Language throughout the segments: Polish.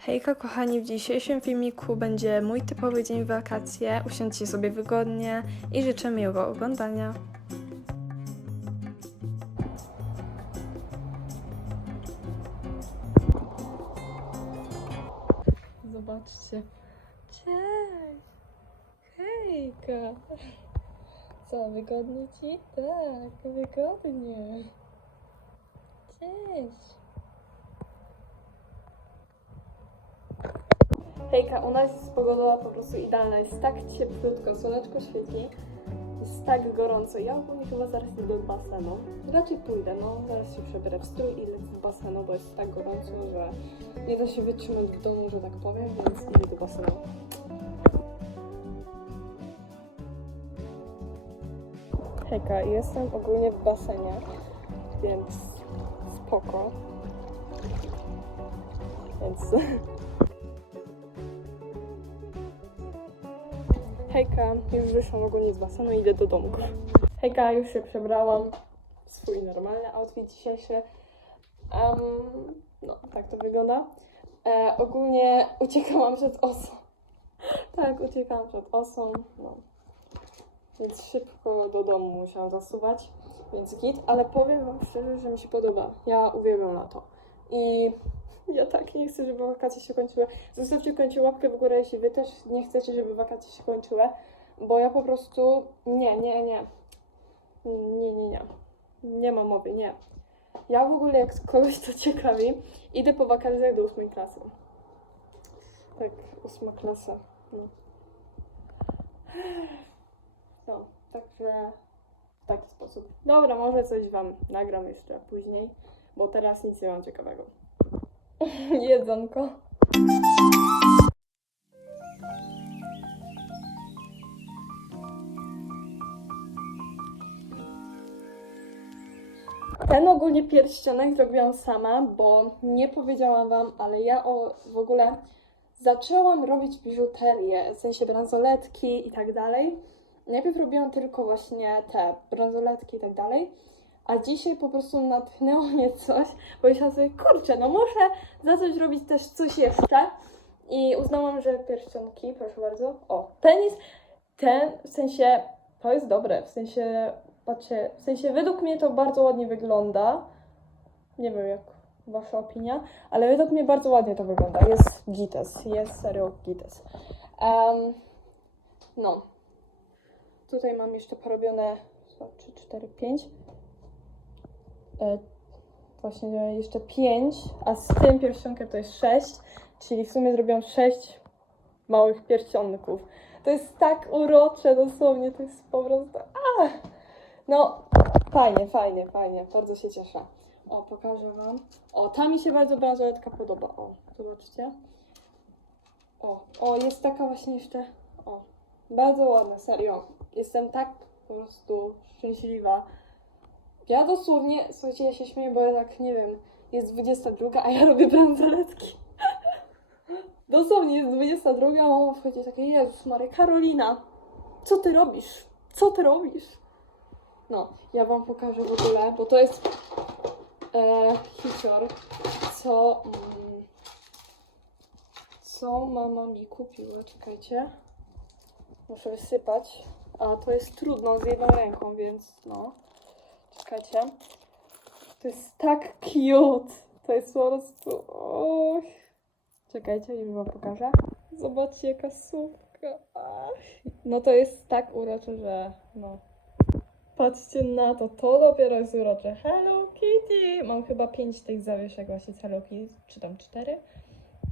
Hejka kochani, w dzisiejszym filmiku będzie mój typowy dzień w wakacje. Usiądźcie sobie wygodnie i życzę miłego oglądania. Zobaczcie. Cześć! Hejka! Co, wygodnie ci? Tak, wygodnie. Cześć! Hejka, u nas jest pogoda po prostu idealna. Jest tak cieplutko, słoneczko świeci. Jest tak gorąco. Ja ogólnie chyba zaraz idę do basenu. Raczej pójdę, no. Zaraz się przebiorę w strój i lecę do basenu, bo jest tak gorąco, że nie da się wytrzymać w domu, że tak powiem, więc idę do basenu. Hejka, jestem ogólnie w basenie, więc spoko. Więc... Hejka, już wyszłam ogólnie z basenu idę do domu. Hejka, już się przebrałam w swój normalny outfit dzisiejszy. Em, no, tak to wygląda. E, ogólnie uciekałam przed osą. tak, uciekałam przed osą. No. Więc szybko do domu musiałam zasuwać, więc git. Ale powiem wam szczerze, że mi się podoba. Ja uwielbiam lato. I ja tak nie chcę, żeby wakacje się kończyły. Zostawcie kończy łapkę w górę, jeśli wy też nie chcecie, żeby wakacje się kończyły, bo ja po prostu nie, nie, nie. Nie, nie, nie. Nie ma mowy, nie. Ja w ogóle, jak kogoś to ciekawi, idę po wakacjach do ósmej klasy. Tak, ósma klasa. No. no, także w taki sposób. Dobra, może coś wam nagram jeszcze później, bo teraz nic nie mam ciekawego. Jedzonko. Ten ogólnie pierścionek zrobiłam sama, bo nie powiedziałam wam, ale ja o, w ogóle zaczęłam robić biżuterię, w sensie bransoletki i tak dalej. Najpierw robiłam tylko właśnie te bransoletki i tak dalej, a dzisiaj po prostu natchnęło mnie coś, bo myślałam sobie, kurczę, no muszę zacząć robić też coś jeszcze. I uznałam, że pierścionki, proszę bardzo, o, tenis, ten, w sensie, to jest dobre, w sensie, patrzcie, w sensie według mnie to bardzo ładnie wygląda. Nie wiem jak wasza opinia, ale według mnie bardzo ładnie to wygląda. Jest gites, jest serio gites. Em, no. Tutaj mam jeszcze porobione 2, 3, 4, 5. E, właśnie jeszcze 5, a z tym pierścionkiem to jest 6, czyli w sumie zrobiłam 6 małych pierścionków. To jest tak urocze, dosłownie, to jest po prostu... A! No, fajnie, fajnie, fajnie, bardzo się cieszę. O, pokażę Wam. O, ta mi się bardzo bransoletka podoba. O, zobaczcie. O, o, jest taka właśnie jeszcze... O, bardzo ładna, serio. Jestem tak po prostu szczęśliwa. Ja dosłownie, słuchajcie, ja się śmieję, bo ja tak, nie wiem, jest 22, a ja robię bransoletki. Dosłownie jest 22, a mama wchodzi takie, Jezus Maria, Karolina, co ty robisz? Co ty robisz? No, ja wam pokażę w ogóle, bo to jest e, hicior, co, mm, co mama mi kupiła, czekajcie. Muszę wysypać, a to jest trudno z jedną ręką, więc no. Czekajcie. To jest tak cute. To jest po prostu... Och. Czekajcie, już wam pokażę. Zobaczcie, jaka słówka. No to jest tak urocze, że no. Patrzcie na to, to dopiero jest urocze. Hello Kitty! Mam chyba pięć tych zawieszek właśnie z Hello Kitty, czy tam cztery.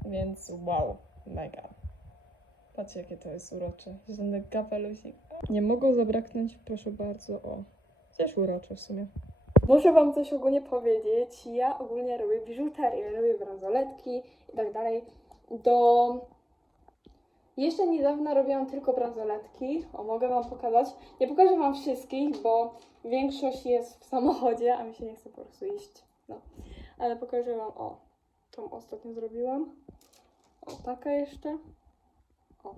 Więc wow, mega. Patrzcie, jakie to jest urocze. Żadny kapelusik. Nie mogą zabraknąć, proszę bardzo, o. Też urocze w sumie. Muszę wam coś ogólnie powiedzieć. Ja ogólnie robię biżuterię, robię bransoletki i tak dalej. Do... Jeszcze niedawno robiłam tylko bransoletki. O, mogę wam pokazać. Nie pokażę wam wszystkich, bo większość jest w samochodzie, a mi się nie chce po prostu iść. No. Ale pokażę wam, o, tą ostatnio zrobiłam. O, taka jeszcze. O.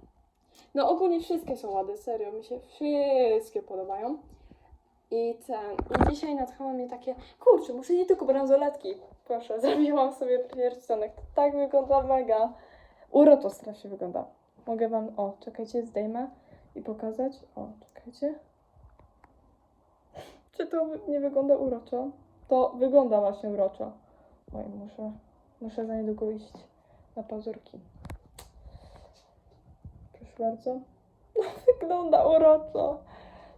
No ogólnie wszystkie są ładne, serio, mi się wszystkie podobają. I ten, i dzisiaj natchnęło mnie takie, kurczę, muszę nie tylko bransoletki Proszę, zrobiłam sobie pierścionek. To tak wygląda mega. Uroczo strasznie wygląda. Mogę wam, o, czekajcie, zdejmę i pokazać. O, czekajcie. Czy to nie wygląda uroczo? To wygląda właśnie uroczo. Oj, muszę, muszę za niedługo iść na pazurki. Proszę bardzo. No, wygląda uroczo.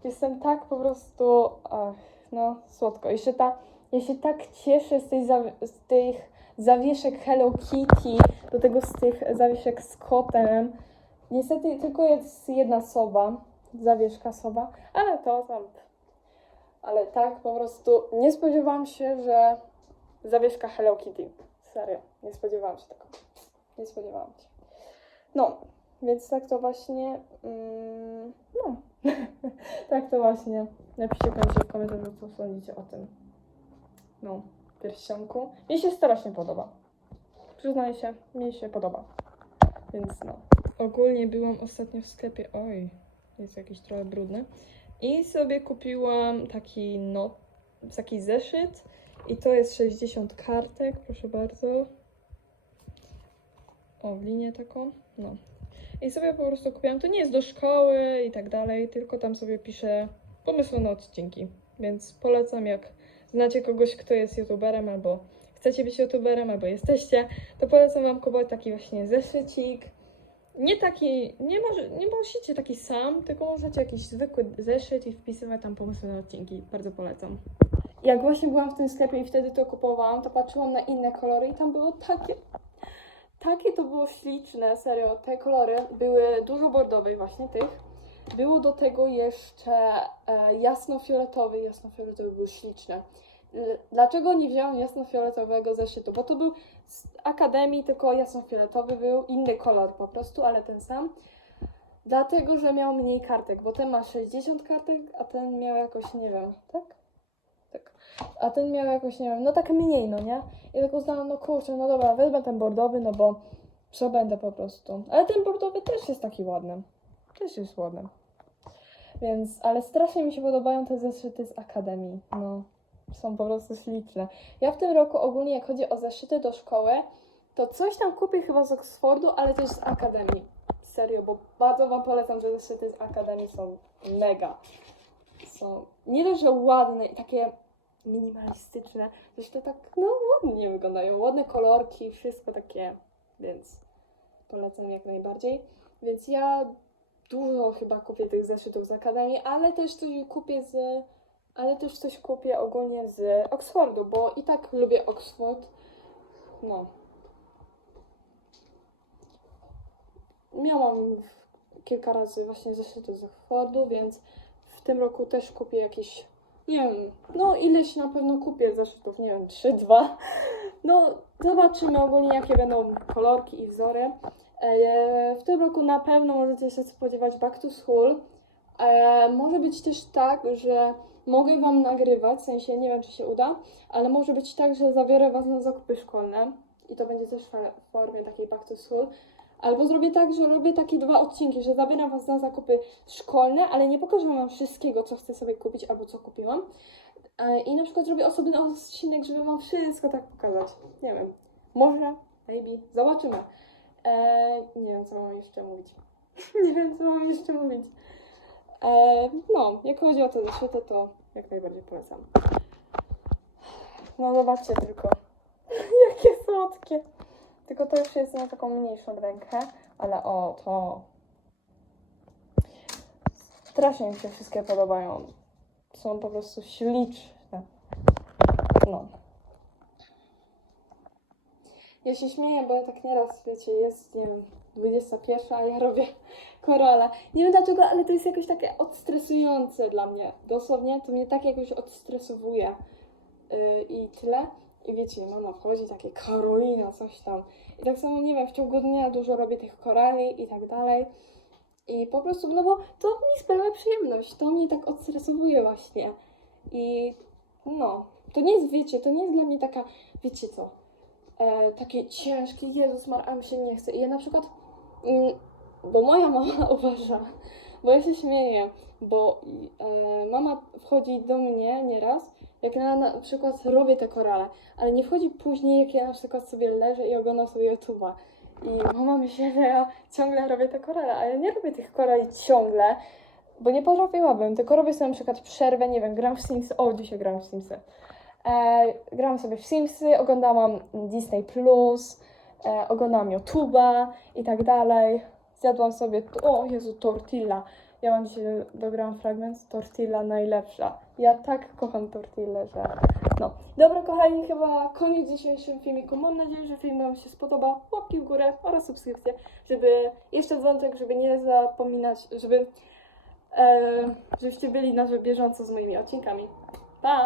Jestem tak po prostu, ach, no, słodko. Jeszcze ta, ja się tak cieszę z, tej z tych zawieszek Hello Kitty, do tego z tych zawieszek z kotem. Niestety tylko jest jedna sowa, zawieszka sowa, ale to tam. Ale tak po prostu nie spodziewałam się, że zawieszka Hello Kitty. Serio, nie spodziewałam się tego. Nie spodziewałam się. No, więc tak to właśnie. Mm, no. tak to właśnie. Napiszcie koniecznie w komentarzu, co sądzicie o tym. No, pierścionku. Mi się strasznie podoba. Przyznaję się, mi się podoba. Więc no. Ogólnie byłam ostatnio w sklepie. Oj, jest jakiś trochę brudny. I sobie kupiłam taki, no, taki zeszyt. I to jest 60 kartek, proszę bardzo. O, linię taką. No. I sobie po prostu kupiłam. To nie jest do szkoły i tak dalej, tylko tam sobie piszę pomysły na odcinki. Więc polecam, jak znacie kogoś, kto jest youtuberem, albo chcecie być youtuberem, albo jesteście, to polecam wam kupować taki właśnie zeszycik. Nie taki, nie, może, nie musicie taki sam, tylko możecie jakiś zwykły zeszyt i wpisywać tam pomysły na odcinki. Bardzo polecam. Jak właśnie byłam w tym sklepie i wtedy to kupowałam, to patrzyłam na inne kolory i tam było takie takie to było śliczne, serio. Te kolory były dużo bordowej właśnie tych. Było do tego jeszcze e, jasnofioletowy. Jasnofioletowy był śliczny. L- Dlaczego nie wziąłem jasnofioletowego zeszytu? Bo to był z Akademii, tylko jasnofioletowy był, inny kolor po prostu, ale ten sam. Dlatego, że miał mniej kartek, bo ten ma 60 kartek, a ten miał jakoś, nie wiem, tak? Tak. A ten miał jakoś, nie wiem, no tak mniej, no nie? I tak uznałam, no kurczę, no dobra, wezmę ten bordowy, no bo co będę po prostu. Ale ten bordowy też jest taki ładny. Też jest ładny. Więc, ale strasznie mi się podobają te zeszyty z Akademii. No, są po prostu śliczne. Ja w tym roku ogólnie, jak chodzi o zeszyty do szkoły, to coś tam kupię chyba z Oxfordu, ale też z Akademii. Serio, bo bardzo Wam polecam, że zeszyty z Akademii są mega. Są nie dość, że ładne takie minimalistyczne, zresztą tak, no ładnie wyglądają. Ładne kolorki, wszystko takie, więc polecam jak najbardziej. Więc ja dużo chyba kupię tych zeszytów z Akademii, ale też coś kupię z, ale też coś kupię ogólnie z Oxfordu, bo i tak lubię Oxford. No. Miałam kilka razy właśnie zeszyty z Oxfordu, więc w tym roku też kupię jakieś, nie wiem, no ileś na pewno kupię zeszytów, nie wiem, 3, 2. No zobaczymy ogólnie jakie będą kolorki i wzory. E, W tym roku na pewno możecie się spodziewać back to school. E, Może być też tak, że mogę Wam nagrywać, w sensie nie wiem czy się uda, ale może być tak, że zabiorę Was na zakupy szkolne i to będzie też w formie takiej back to school. Albo zrobię tak, że robię takie dwa odcinki, że zabieram Was na zakupy szkolne, ale nie pokażę Wam wszystkiego, co chcę sobie kupić albo co kupiłam. E, I na przykład zrobię osobny odcinek, żeby Wam wszystko tak pokazać. Nie wiem, może, maybe, zobaczymy. E, nie wiem, co mam jeszcze mówić. nie wiem, co mam jeszcze mówić. E, no, jak chodzi o te zeszyty, to jak najbardziej polecam. No, zobaczcie tylko. Jakie słodkie. Tylko to już jest na taką mniejszą rękę, ale o, to... Strasznie mi się wszystkie podobają. Są po prostu śliczne. No. Ja się śmieję, bo ja tak nieraz, wiecie, jest, nie wiem, 21, a ja robię korola. Nie wiem dlaczego, ale to jest jakoś takie odstresujące dla mnie. Dosłownie to mnie tak jakoś odstresowuje. Yy, I tyle. I wiecie, mama wchodzi, takie Karolina, coś tam. I tak samo, nie wiem, w ciągu dnia dużo robię tych korali i tak dalej. I po prostu, no bo to mi sprawia przyjemność. To mnie tak odstresowuje właśnie. I no, to nie jest, wiecie, to nie jest dla mnie taka, wiecie co, e, takie ciężkie, Jezus Mar, a mi się nie chce. I ja na przykład, mm, bo moja mama uważa, bo ja się śmieję, bo e, mama wchodzi do mnie nieraz, jak ja na przykład robię te korale, ale nie wchodzi później, jak ja na przykład sobie leżę i oglądam sobie YouTube'a. I mama myśli, że ja ciągle robię te korale, a ja nie robię tych korali ciągle, bo nie potrafiłabym, tylko robię sobie na przykład przerwę, nie wiem, gram w Sims, o dzisiaj gram w Simsy. E, grałam sobie w Simsy, oglądałam Disney+, Plus, e, oglądałam YouTube'a i tak dalej. Zjadłam sobie, o Jezu, tortilla. Ja mam dzisiaj, dograłam fragment, tortilla najlepsza. Ja tak kocham tortillę, że no. Dobra kochani, chyba koniec dzisiejszego filmiku. Mam nadzieję, że film Wam się spodoba. Łapki w górę oraz subskrypcję, żeby jeszcze dzwoneczek, żeby nie zapominać, żeby e, żebyście byli na bieżąco z moimi odcinkami. Pa!